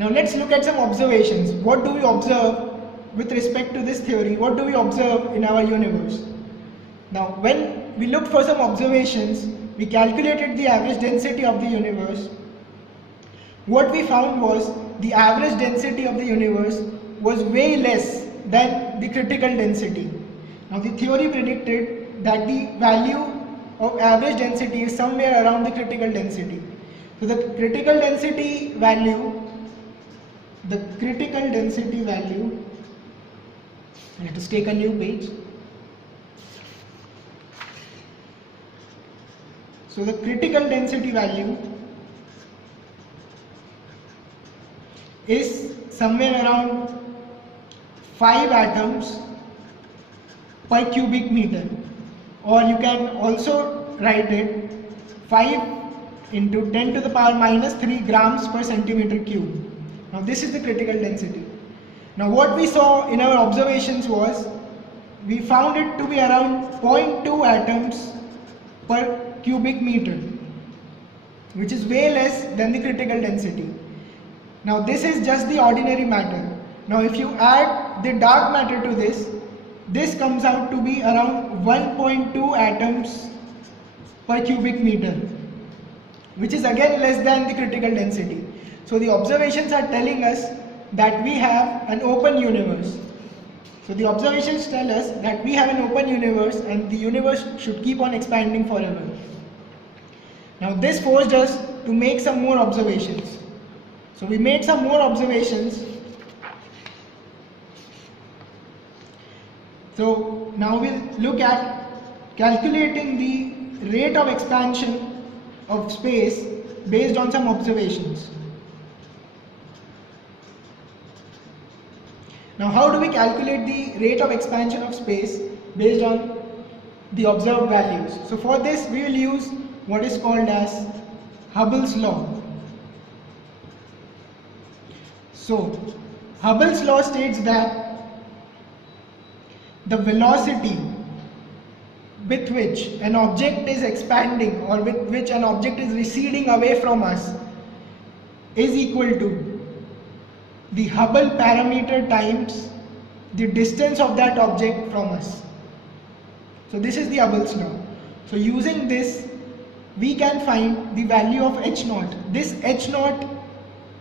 Now let's look at some observations. What do we observe with respect to this theory? What do we observe in our universe? Now when we looked for some observations, we calculated the average density of the universe. What we found was the average density of the universe was way less than the critical density. Now the theory predicted that the value of average density is somewhere around the critical density. So the critical density value, let us take a new page. So the critical density value is somewhere around 5 atoms per cubic meter, or you can also write it 5 into 10 to the power minus 3 grams per centimeter cube. Now this is the critical density. Now what we saw in our observations was, we found it to be around 0.2 atoms per cubic meter, which is way less than the critical density. Now this is just the ordinary matter. Now if you add the dark matter to this comes out to be around 1.2 atoms per cubic meter, which is again less than the critical density. So the observations are telling us that we have an open universe. So the observations tell us that we have an open universe and the universe should keep on expanding forever. Now this forced us to make some more observations. So we made some more observations. So now we'll look at calculating the rate of expansion of space based on some observations. Now how do we calculate the rate of expansion of space based on the observed values? So for this we will use what is called as Hubble's law. So Hubble's law states that the velocity with which an object is expanding or with which an object is receding away from us is equal to the Hubble parameter times the distance of that object from us. So this is the Hubble's law. So using this we can find the value of h naught. This h naught,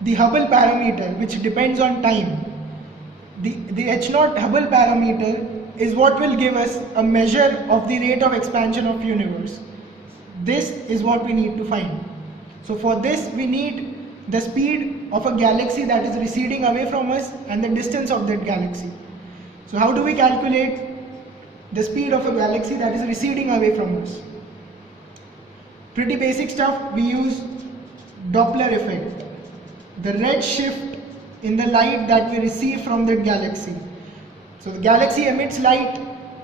the Hubble parameter, which depends on time, the h naught Hubble parameter is what will give us a measure of the rate of expansion of universe. This is what we need to find. So for this we need the speed of a galaxy that is receding away from us and the distance of that galaxy. So how do we calculate the speed of a galaxy that is receding away from us? Pretty basic stuff. We use Doppler effect, the red shift in the light that we receive from that galaxy. So the galaxy emits light,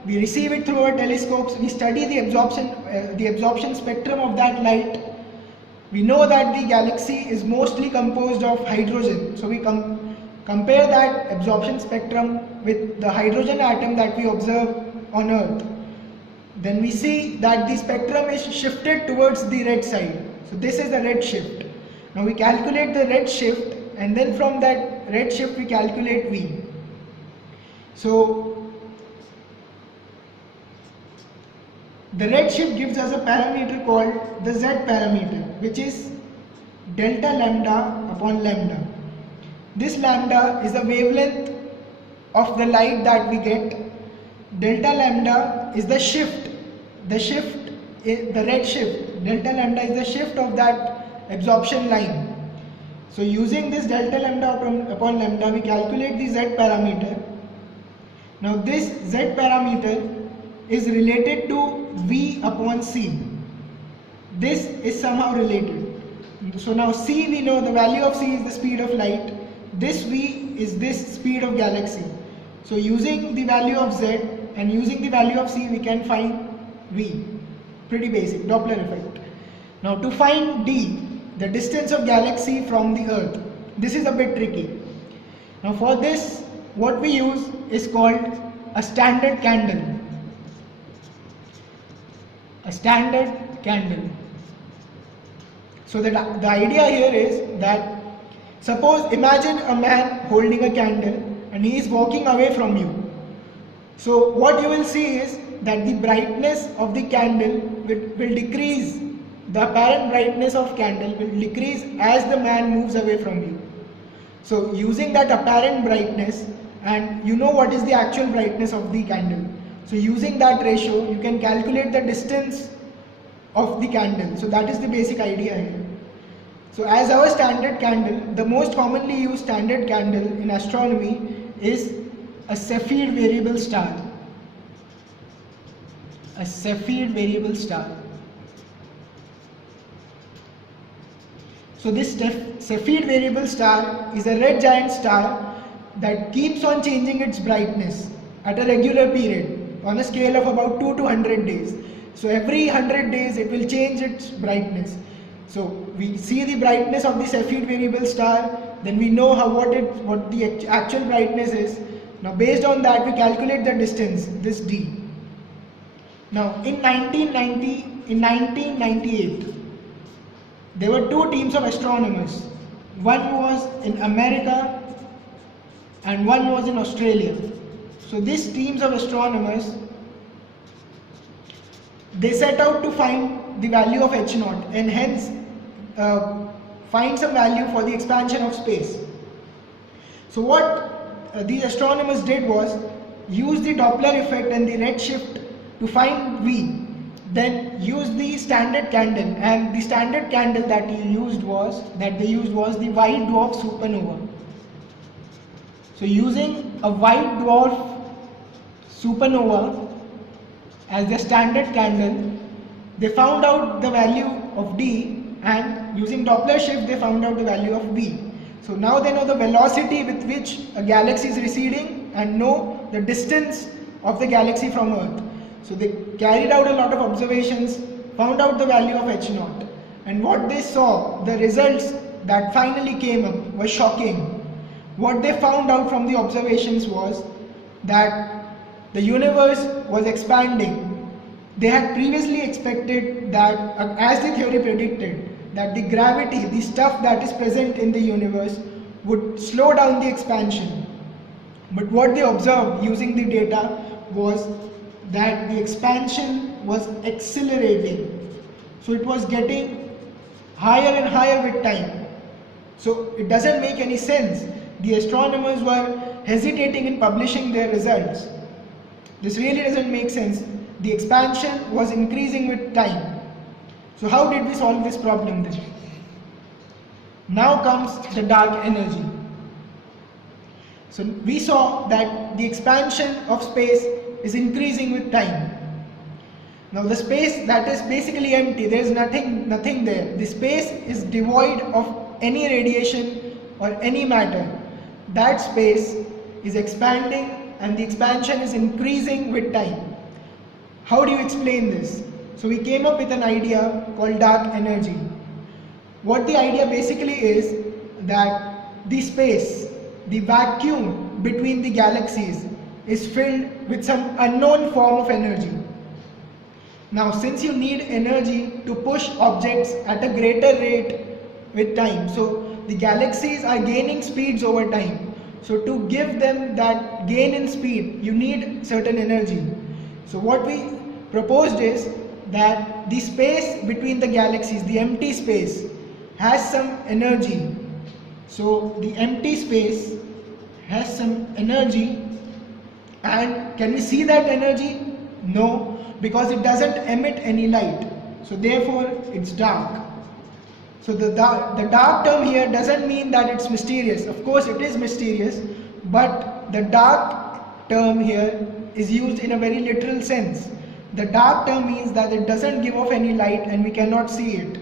we receive it through our telescopes, we study the absorption spectrum of that light. We know that the galaxy is mostly composed of hydrogen, so we compare that absorption spectrum with the hydrogen atom that we observe on Earth. Then we see that the spectrum is shifted towards the red side. So this is the red shift. Now we calculate the red shift, and then from that red shift we calculate V. So the red shift gives us a parameter called the Z parameter, which is delta lambda upon lambda. This lambda is the wavelength of the light that we get. Delta lambda is the shift, the red shift. Delta lambda is the shift of that absorption line. So using this delta lambda upon lambda, we calculate the Z parameter. Now this Z parameter is related to V upon C. This is somehow related. So now C, we know the value of C is the speed of light. This V is this speed of galaxy. So using the value of Z and using the value of C, we can find V. Pretty basic, Doppler effect. Now to find D, the distance of galaxy from the Earth, this is a bit tricky. Now for this, what we use is called a standard candle. A standard candle. So the idea here is that Suppose, imagine a man holding a candle and he is walking away from you. So what you will see is that the brightness of the candle will decrease. The apparent brightness of candle will decrease as the man moves away from you. So using that apparent brightness, and you know what is the actual brightness of the candle. So using that ratio, you can calculate the distance of the candle. So that is the basic idea here. So as our standard candle, the most commonly used standard candle in astronomy is a Cepheid variable star. A Cepheid variable star. So this Cepheid variable star is a red giant star that keeps on changing its brightness at a regular period on a scale of about 2 to 100 days. So every 100 days it will change its brightness. So we see the brightness of the Cepheid variable star, then we know what the actual brightness is. Now based on that we calculate the distance, this d. Now in 1998, there were two teams of astronomers. One was in America and one was in Australia. So these teams of astronomers, they set out to find the value of H0 and hence find some value for the expansion of space. So what these astronomers did was use the Doppler effect and the redshift to find V. Then use the standard candle, and the standard candle that they used was the white dwarf supernova. So using a white dwarf supernova as the standard candle, they found out the value of D, and using Doppler shift they found out the value of V. So now they know the velocity with which a galaxy is receding and know the distance of the galaxy from Earth. So they carried out a lot of observations, found out the value of H0, and what they saw, the results that finally came up were shocking. What they found out from the observations was that the universe was expanding. They had previously expected that, as the theory predicted, that the gravity, the stuff that is present in the universe, would slow down the expansion. But what they observed using the data was that the expansion was accelerating. So it was getting higher and higher with time. So it doesn't make any sense. The astronomers were hesitating in publishing their results. This really doesn't make sense. The expansion was increasing with time. So how did we solve this problem then? Now comes the dark energy. So we saw that the expansion of space is increasing with time. Now the space that is basically empty, there is nothing there. The space is devoid of any radiation or any matter. That space is expanding and the expansion is increasing with time. How do you explain this? So we came up with an idea called dark energy. What the idea basically is that the space, the vacuum between the galaxies is filled with some unknown form of energy. Now since you need energy to push objects at a greater rate with time, so the galaxies are gaining speeds over time. So to give them that gain in speed, you need certain energy. So what we proposed is that the space between the galaxies, the empty space, has some energy. So the empty space has some energy, and can we see that energy? No, because it doesn't emit any light. So therefore it's dark. So the dark term here doesn't mean that it's mysterious. Of course it is mysterious, but the dark term here is used in a very literal sense. The dark term means that it doesn't give off any light and we cannot see it.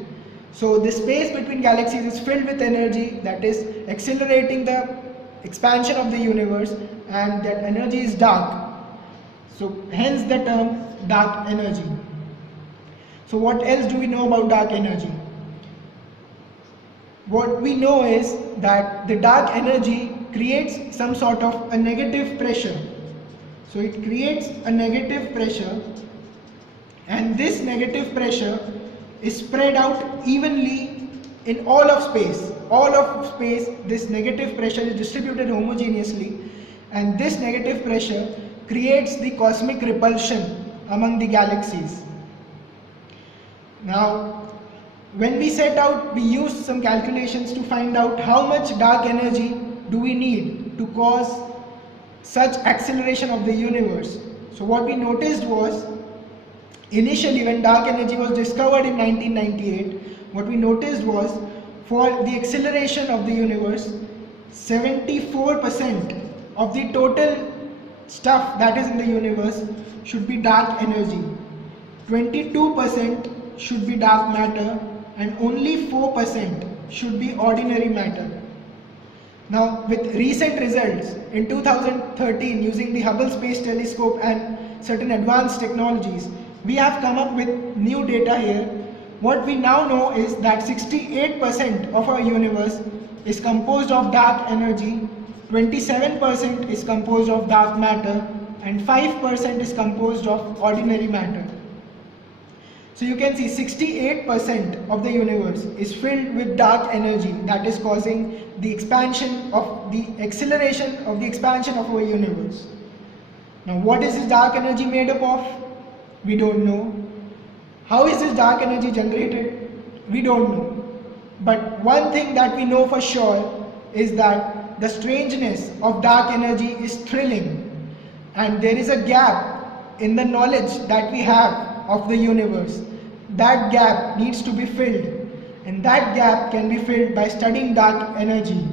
So the space between galaxies is filled with energy that is accelerating the expansion of the universe, and that energy is dark. So hence the term dark energy. So what else do we know about dark energy? What we know is that the dark energy creates some sort of a negative pressure. So it creates a negative pressure, and this negative pressure is spread out evenly in all of space. all of space, this negative pressure is distributed homogeneously, and this negative pressure creates the cosmic repulsion among the galaxies. Now, when we set out, we used some calculations to find out how much dark energy do we need to cause such acceleration of the universe. So what we noticed was, initially when dark energy was discovered in 1998, what we noticed was, for the acceleration of the universe, 74% of the total stuff that is in the universe should be dark energy, 22% should be dark matter, and only 4% should be ordinary matter. Now, with recent results in 2013, using the Hubble Space Telescope and certain advanced technologies, we have come up with new data here. What we now know is that 68% of our universe is composed of dark energy, 27% is composed of dark matter, and 5% is composed of ordinary matter. So you can see 68% of the universe is filled with dark energy that is causing the expansion of the acceleration of the expansion of our universe. Now, what is this dark energy made up of? We don't know. How is this dark energy generated? We don't know. But one thing that we know for sure is that the strangeness of dark energy is thrilling, and there is a gap in the knowledge that we have of the universe. That gap needs to be filled, and that gap can be filled by studying dark energy.